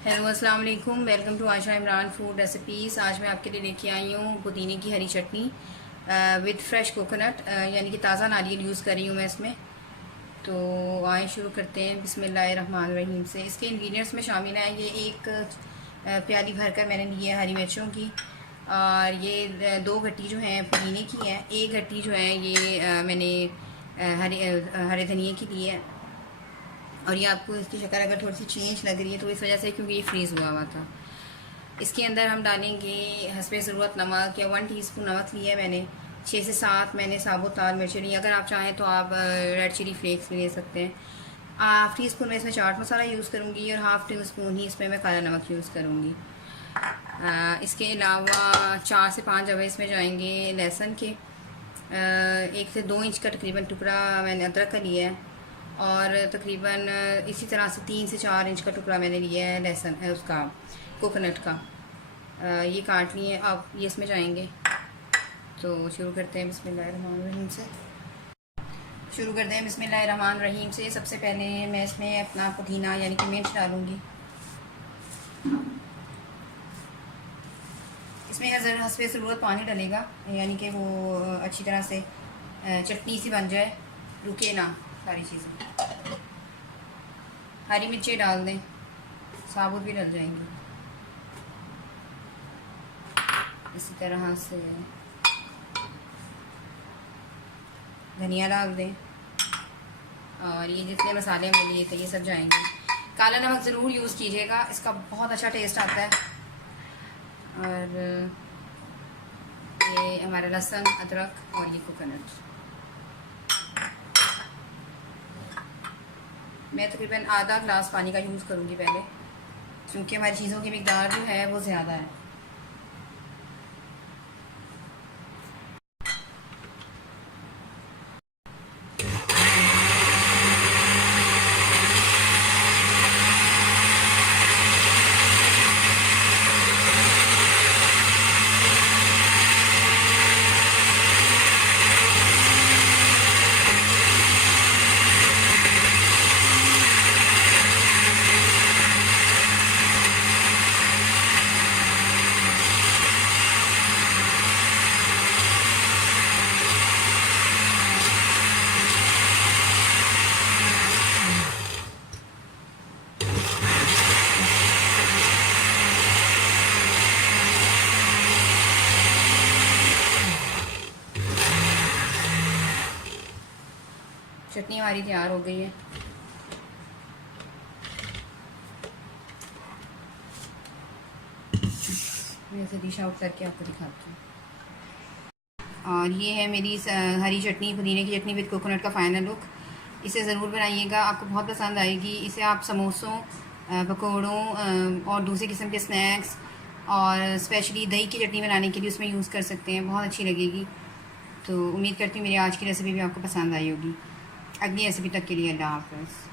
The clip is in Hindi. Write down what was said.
हेलो अस्सलाम वालेकुम, welcome to Asha Imran food recipes. आज मैं आपके लिए लेके आई हूँ पुदीने की हरी चटनी विद फ्रेश कोकोनट, यानी कि ताज़ा नारियल यूज़ कर रही हूँ मैं इसमें। तो आए शुरू करते हैं बिस्मिल्लाहिर्रहमानिर्रहीम से। इसके इंग्रेडिएंट्स में शामिल हैं ये एक प्याली भरकर मैंने ली है हरी मिर्चों की, और ये 2 गट्टी जो हैं पुदीने की है, 1 गट्टी जो है ये मैंने हरे धनिए की ली है। और ये आपको इसकी शक्ल अगर थोड़ी सी चेंज लग रही है तो इस वजह से क्योंकि ये फ्रीज़ हुआ हुआ था। इसके अंदर हम डालेंगे हस्बे ज़रूरत नमक, या 1 टीस्पून नमक लिया है मैंने। 6 से 7 मैंने साबुत लाल मिर्चें ली। अगर आप चाहें तो आप रेड चिली फ्लेक्स भी ले सकते हैं। हाफ़ टी स्पून में इसमें चाट मसाला यूज़ करूँगी, और हाफ़ टी स्पून ही इसमें मैं काला नमक यूज़ करूँगी। इसके अलावा 4 से 5 जवे इसमें जाएंगे लहसुन के। 1 से 2 इंच का तकरीबन टुकड़ा मैंने अदरक का लिया है, और तकरीबन इसी तरह से 3 से 4 इंच का टुकड़ा मैंने लिया है लहसुन उसका कोकोनट का। ये काट लिए। अब ये इसमें जाएंगे, तो शुरू करते हैं बिस्मिल्लाहिर्रहमानिर्रहीम से। सबसे पहले मैं इसमें अपना पुदीना यानी कि मिर्च डालूँगी। इसमें हस्बे ज़रूरत पानी डलेगा, यानी कि वो अच्छी तरह से चटनी सी बन जाए, रुके ना सारी चीज़ें। हरी मिर्चें डाल दें, साबुत भी डल जाएंगी। इसी तरह से धनिया डाल दें, और ये जितने मसाले हमने लिए थे ये सब जाएंगे। काला नमक ज़रूर यूज़ कीजिएगा, इसका बहुत अच्छा टेस्ट आता है। और ये हमारा लहसुन, अदरक और ये कोकोनट। मैं तकरीबन आधा ग्लास पानी का यूज़ करूँगी पहले, क्योंकि हमारी चीज़ों की मिकदार जो है वो ज़्यादा है। चटनी हमारी तैयार हो गई है। मैं इसे डिश आउट करके आपको दिखाती हूँ। और ये है मेरी हरी चटनी, पुदीने की चटनी विद कोकोनट का फाइनल लुक। इसे ज़रूर बनाइएगा, आपको बहुत पसंद आएगी। इसे आप समोसों, पकौड़ों और दूसरे किस्म के स्नैक्स, और स्पेशली दही की चटनी बनाने के लिए उसमें यूज़ कर सकते हैं, बहुत अच्छी लगेगी। तो उम्मीद करती हूँ मेरी आज की रेसिपी भी आपको पसंद आई होगी। अगली रेसिपी तक के लिए अल्लाह हाफ़िज़।